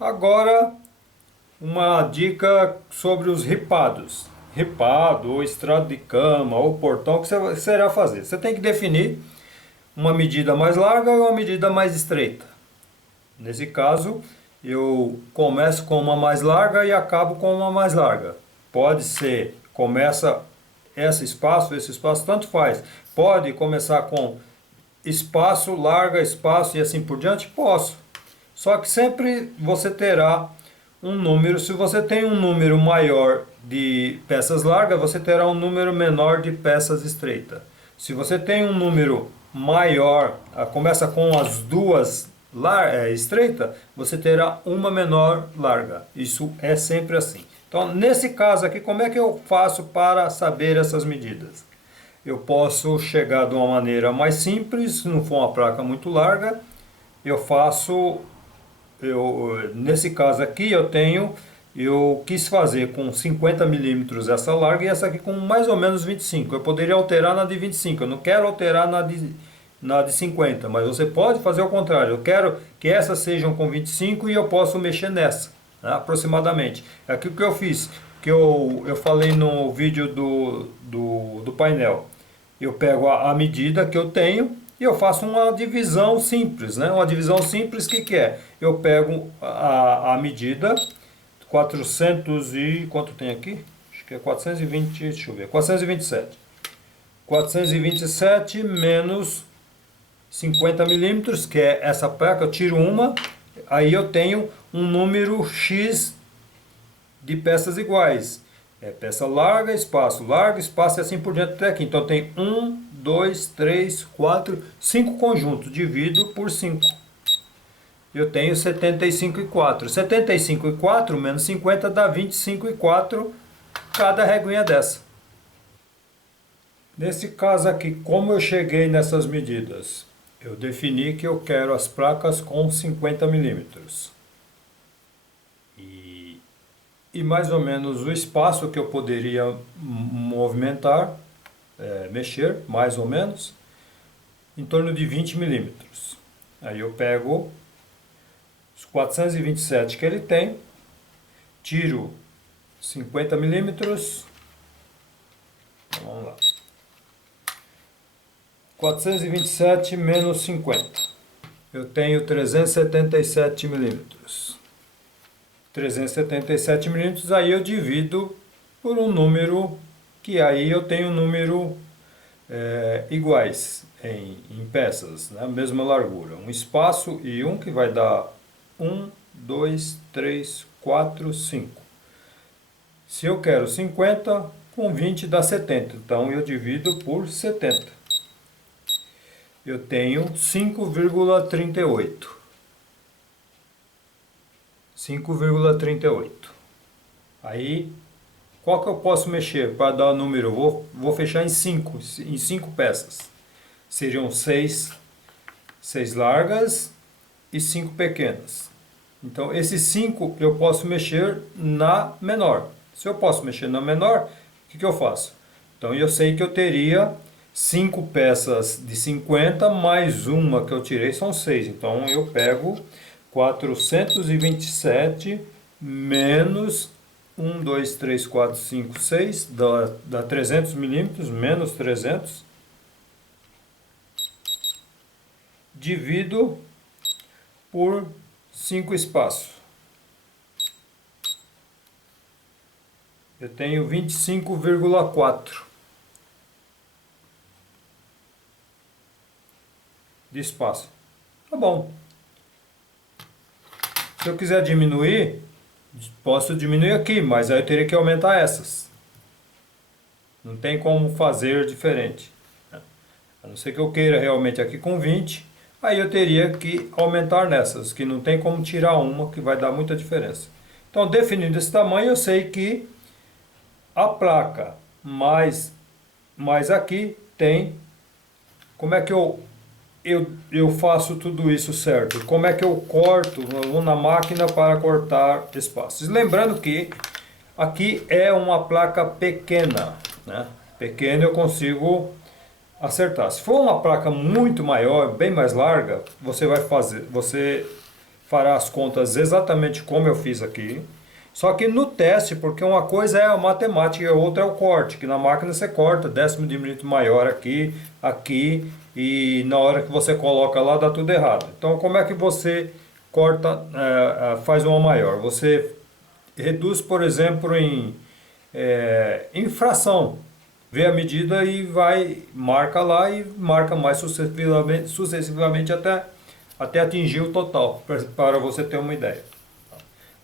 Agora, uma dica sobre os ripados. Ripado, ou estrado de cama, ou portão, que você irá fazer. Você tem que definir uma medida mais larga e uma medida mais estreita. Nesse caso, eu começo com uma mais larga e acabo com uma mais larga. Pode ser, começa esse espaço, tanto faz. Pode começar com espaço, larga, espaço e assim por diante? Posso. Só que sempre você terá um número, se você tem um número maior de peças largas, você terá um número menor de peças estreitas. Se você tem um número maior, começa com as duas estreitas, você terá uma menor larga. Isso é sempre assim. Então, nesse caso aqui, como é que eu faço para saber essas medidas? Eu posso chegar de uma maneira mais simples, se não for uma placa muito larga, eu faço nesse caso aqui eu quis fazer com 50 milímetros essa larga e essa aqui com mais ou menos 25. Eu poderia alterar na de 25, eu não quero alterar na de 50, mas você pode fazer o contrário. Eu quero que essas sejam com 25 e eu posso mexer nessa, né, aproximadamente. É aquilo que eu fiz, que eu falei no vídeo do painel. Eu pego a medida que eu tenho e eu faço uma divisão simples, né? Uma divisão simples, o que é? Eu pego a medida 400 e... quanto tem aqui? Acho que é 420, deixa eu ver, 427. 427 menos 50 milímetros, que é essa placa, eu tiro uma, aí eu tenho um número X de peças iguais. É peça larga, espaço e assim por diante até aqui. Então tem 1, 2, 3, 4, 5 conjuntos. Divido por 5. Eu tenho 75,4. 75,4 menos 50 dá 25,4 cada reguinha dessa. Nesse caso aqui, como eu cheguei nessas medidas? Eu defini que eu quero as placas com 50 milímetros. E mais ou menos o espaço que eu poderia movimentar, mexer, mais ou menos, em torno de 20 milímetros. Aí eu pego os 427 que ele tem, tiro 50 milímetros, vamos lá, 427 menos 50, eu tenho 377 milímetros. 377 milímetros, aí eu divido por um número, que aí eu tenho um número iguais em peças, né? Mesma largura, um espaço e um, que vai dar 1, 2, 3, 4, 5. Se eu quero 50, com 20 dá 70, então eu divido por 70. Eu tenho 5,38. 5,38. Aí, qual que eu posso mexer para dar o número? Vou fechar em 5 peças. Seriam 6 largas e 5 pequenas. Então, esses 5 eu posso mexer na menor. Se eu posso mexer na menor, o que eu faço? Então, eu sei que eu teria 5 peças de 50 mais uma que eu tirei, são 6. Então, eu pego 427 menos 1, 2, 3, 4, 5, 6, dá 300 milímetros, menos 300. Divido por 5 espaços. Eu tenho 25,4 de espaço. Tá bom. Se eu quiser diminuir, posso diminuir aqui, mas aí eu teria que aumentar essas. Não tem como fazer diferente. A não ser que eu queira realmente aqui com 20, aí eu teria que aumentar nessas, que não tem como tirar uma, que vai dar muita diferença. Então, definindo esse tamanho, eu sei que a placa mais aqui tem... Como é que eu faço tudo isso certo? Como é que eu corto? Eu vou na máquina para cortar espaços. Lembrando que aqui é uma placa pequena, né? Pequena eu consigo acertar. Se for uma placa muito maior, bem mais larga, você fará as contas exatamente como eu fiz aqui. Só que no teste, porque uma coisa é a matemática e a outra é o corte, que na máquina você corta décimo de milímetro maior aqui, aqui, e na hora que você coloca lá dá tudo errado. Então como é que você corta, faz uma maior? Você reduz, por exemplo, em fração. Vê a medida e vai, marca lá e marca mais sucessivamente até atingir o total, para você ter uma ideia.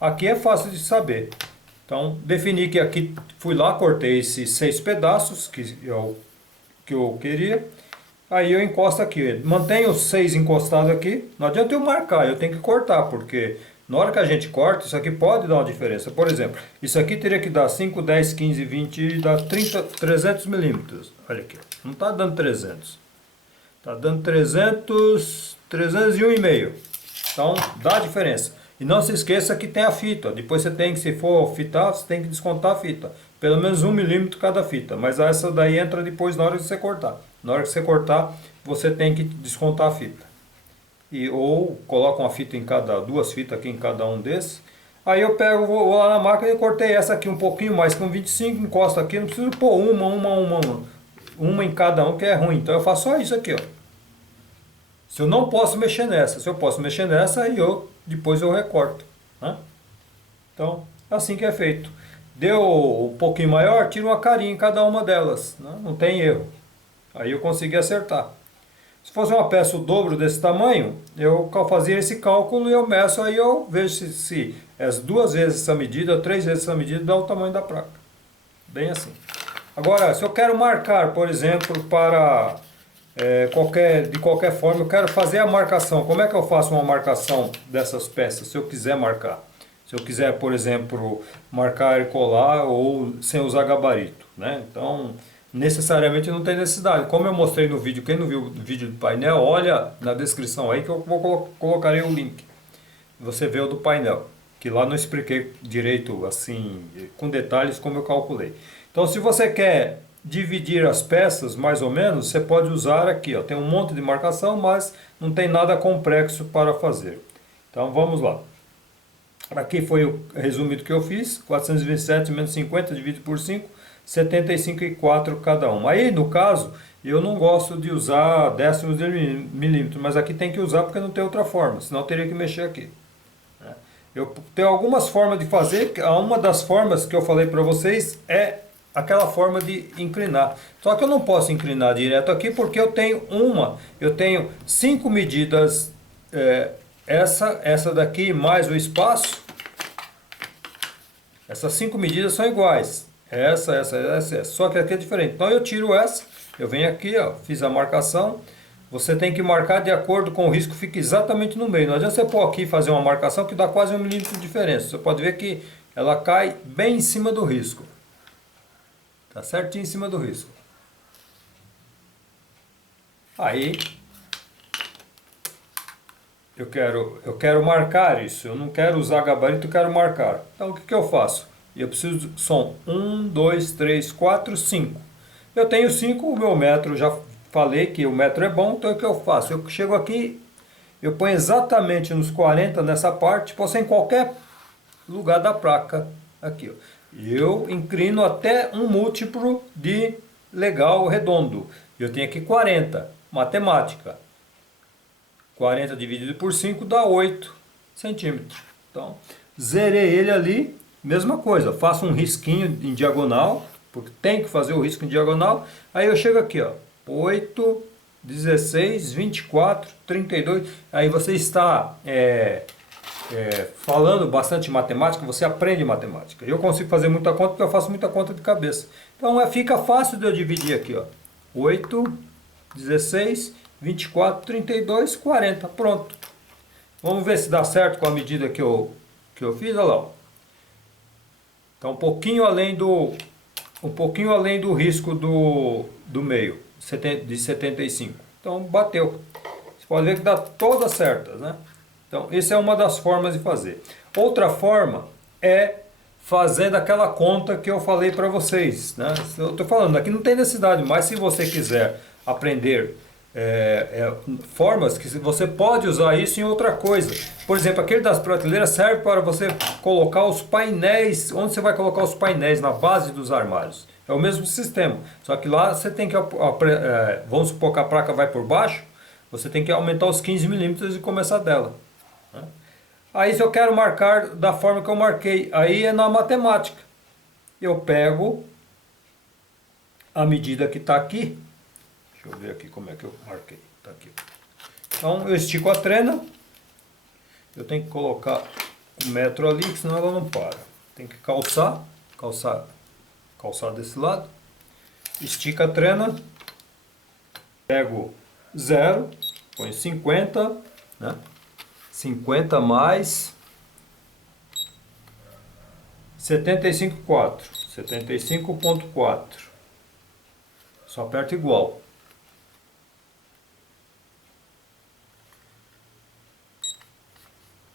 Aqui é fácil de saber. Então, defini que aqui, fui lá, cortei esses 6 pedaços que eu queria. Aí eu encosto aqui. Mantenho os 6 encostados aqui. Não adianta eu marcar, eu tenho que cortar, porque na hora que a gente corta, isso aqui pode dar uma diferença. Por exemplo, isso aqui teria que dar 5, 10, 15, 20, dá 300 milímetros. Olha aqui, não está dando 300. Está dando 301,5. Então, dá diferença. E não se esqueça que tem a fita. Depois você tem que, se for fitar, você tem que descontar a fita. Pelo menos 1 milímetro cada fita. Mas essa daí entra depois na hora que você cortar. Na hora que você cortar, você tem que descontar a fita. Ou coloca uma fita em cada, 2 fitas aqui em cada um desses. Aí eu pego, vou lá na máquina e cortei essa aqui um pouquinho mais, com 25, encosto aqui. Não preciso pôr uma em cada um, que é ruim. Então eu faço só isso aqui, ó. Se eu não posso mexer nessa, se eu posso mexer nessa, aí depois eu recorto, né? Então, assim que é feito. Deu um pouquinho maior, tiro uma carinha em cada uma delas, né? Não tem erro. Aí eu consegui acertar. Se fosse uma peça o dobro desse tamanho, eu fazia esse cálculo e eu meço, aí eu vejo se as 2 vezes essa medida, 3 vezes essa medida, dá o tamanho da placa. Bem assim. Agora, se eu quero marcar, por exemplo, para de qualquer forma, eu quero fazer a marcação. Como é que eu faço uma marcação dessas peças, se eu quiser marcar? Se eu quiser, por exemplo, marcar e colar ou sem usar gabarito, né? Então, necessariamente não tem necessidade. Como eu mostrei no vídeo, quem não viu o vídeo do painel, olha na descrição aí que eu colocarei o link. Você vê o do painel, que lá não expliquei direito, assim, com detalhes como eu calculei. Então, se você quer dividir as peças, mais ou menos, você pode usar aqui, ó. Tem um monte de marcação, mas não tem nada complexo para fazer. Então vamos lá. Aqui foi o resumido que eu fiz, 427 menos 50 dividido por 5, 75,4 cada um. Aí no caso, eu não gosto de usar décimos de milímetro, mas aqui tem que usar porque não tem outra forma, senão eu teria que mexer aqui. Eu tenho algumas formas de fazer, uma das formas que eu falei para vocês é aquela forma de inclinar. Só que eu não posso inclinar direto aqui porque eu tenho 5 medidas, essa daqui mais o espaço, essas 5 medidas são iguais. Essa, só que aqui é diferente. Então eu tiro essa, eu venho aqui, ó, fiz a marcação. Você tem que marcar de acordo com o risco, fica exatamente no meio. Não adianta você pôr aqui e fazer uma marcação que dá quase 1 milímetro de diferença. Você pode ver que ela cai bem em cima do risco. Tá certinho em cima do risco. Aí eu quero marcar isso. Eu não quero usar gabarito, eu quero marcar. Então o que eu faço? Eu preciso, são 1, 2, 3, 4, 5. Eu tenho 5, o meu metro, já falei que o metro é bom, então o que eu faço? Eu chego aqui, eu ponho exatamente nos 40 nessa parte, pode ser em qualquer lugar da placa aqui, ó. Eu inclino até um múltiplo de legal redondo. Eu tenho aqui 40, matemática. 40 dividido por 5 dá 8 centímetros. Então, zerei ele ali, mesma coisa. Faço um risquinho em diagonal, porque tem que fazer o risco em diagonal. Aí eu chego aqui, ó, 8, 16, 24, 32. Aí você está falando bastante matemática, você aprende matemática. Eu consigo fazer muita conta porque eu faço muita conta de cabeça. Então fica fácil de eu dividir aqui, ó. 8, 16, 24, 32, 40. Pronto. Vamos ver se dá certo com a medida que eu fiz. Olha lá, ó. Então um pouquinho além do risco do meio, de 75. Então bateu. Você pode ver que dá todas certas, né? Então, essa é uma das formas de fazer. Outra forma é fazendo aquela conta que eu falei para vocês, né? Eu estou falando, aqui não tem necessidade, mas se você quiser aprender formas que você pode usar isso em outra coisa. Por exemplo, aquele das prateleiras serve para você colocar os painéis, onde você vai colocar os painéis na base dos armários. É o mesmo sistema, só que lá você tem que, vamos supor que a placa vai por baixo, você tem que aumentar os 15 milímetros e começar dela, né? Aí se eu quero marcar da forma que eu marquei, aí é na matemática. Eu pego a medida que está aqui. Deixa eu ver aqui como é que eu marquei. Tá aqui. Então eu estico a trena. Eu tenho que colocar 1 metro ali, senão ela não para. Tem que calçar desse lado. Estica a trena. Pego 0, põe 50, né? 50 mais 75,4. 75,4. Só aperta igual.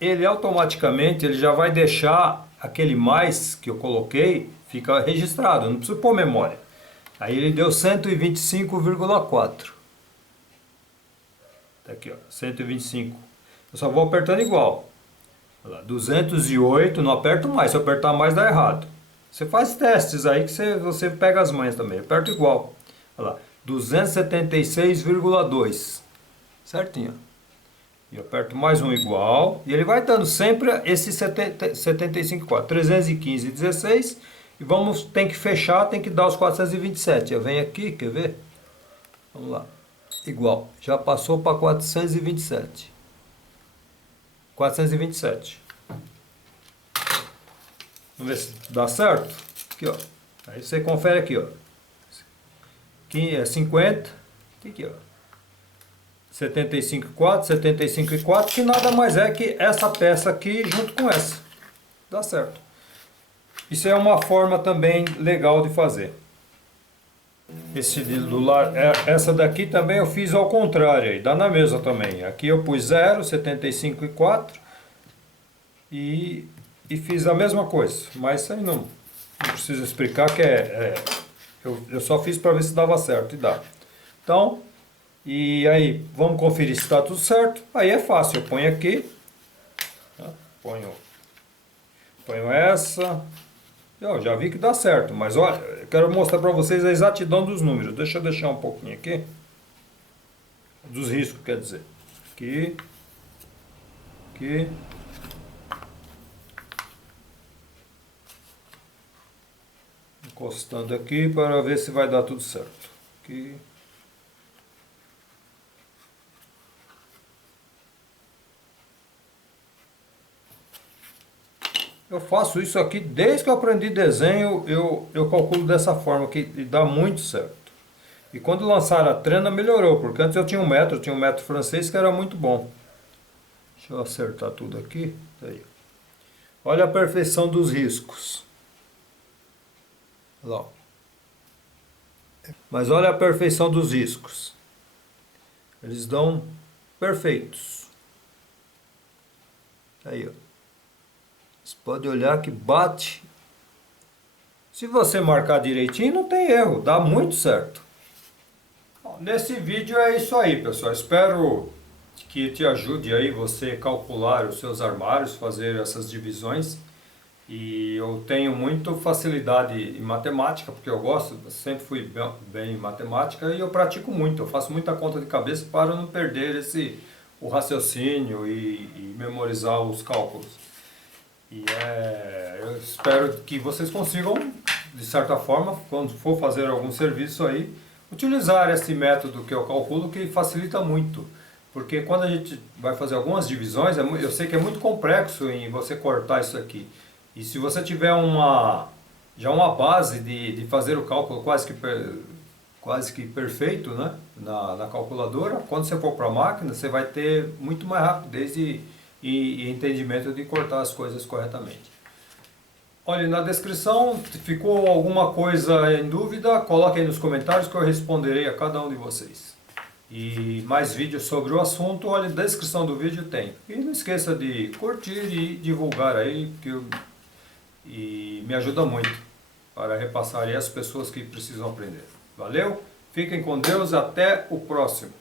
Ele automaticamente já vai deixar aquele mais que eu coloquei, fica registrado, eu não preciso pôr memória. Aí ele deu 125,4. Tá aqui, ó, 125. Eu só vou apertando igual. Olha lá, 208, não aperto mais, se eu apertar mais dá errado. Você faz testes aí que você pega as manhas também, aperta igual. Olha lá, 276,2. Certinho. E eu aperto mais um igual. E ele vai dando sempre esse 75,4. 315,16. E tem que fechar, tem que dar os 427. Eu venho aqui, quer ver? Vamos lá. Igual. Já passou para 427. 427. Vamos ver se dá certo. Aqui, ó. Aí você confere aqui, ó. Aqui é 50. Aqui, ó. 75,4, 75,4, que nada mais é que essa peça aqui junto com essa. Dá certo. Isso é uma forma também legal de fazer. Esse do lar, essa daqui também eu fiz ao contrário, aí dá na mesma também. Aqui eu pus 0, 75,4 e fiz a mesma coisa. Mas isso aí não preciso explicar, que eu só fiz para ver se dava certo, e dá. Então, e aí, vamos conferir se está tudo certo. Aí é fácil, eu ponho aqui, tá? ponho essa. Eu já vi que dá certo, mas olha, eu quero mostrar para vocês a exatidão dos números. Deixa eu deixar um pouquinho aqui, dos riscos, quer dizer. Aqui, aqui. Encostando aqui para ver se vai dar tudo certo. Aqui. Eu faço isso aqui desde que eu aprendi desenho, eu calculo dessa forma que dá muito certo. E quando lançaram a trena melhorou, porque antes eu tinha um metro francês que era muito bom. Deixa eu acertar tudo aqui. Aí. Olha a perfeição dos riscos. Olha lá. Mas olha a perfeição dos riscos. Eles dão perfeitos. Aí, ó. Você pode olhar que bate. Se você marcar direitinho, não tem erro, dá muito certo. Bom, nesse vídeo é isso aí, pessoal. Espero que te ajude aí você calcular os seus armários, fazer essas divisões. E eu tenho muita facilidade em matemática, porque eu gosto, sempre fui bem em matemática e eu pratico muito. Eu faço muita conta de cabeça para não perder o raciocínio e memorizar os cálculos. E eu espero que vocês consigam, de certa forma, quando for fazer algum serviço aí, utilizar esse método que eu calculo, que facilita muito. Porque quando a gente vai fazer algumas divisões, eu sei que é muito complexo em você cortar isso aqui. E se você tiver já uma base de fazer o cálculo quase que perfeito, né, na calculadora, quando você for para a máquina, você vai ter muito mais rapidez e entendimento de cortar as coisas corretamente. Olha, na descrição, ficou alguma coisa em dúvida, coloque aí nos comentários que eu responderei a cada um de vocês. E mais vídeos sobre o assunto, olha, na descrição do vídeo tem. E não esqueça de curtir e divulgar aí, e me ajuda muito para repassar aí as pessoas que precisam aprender. Valeu? Fiquem com Deus, até o próximo.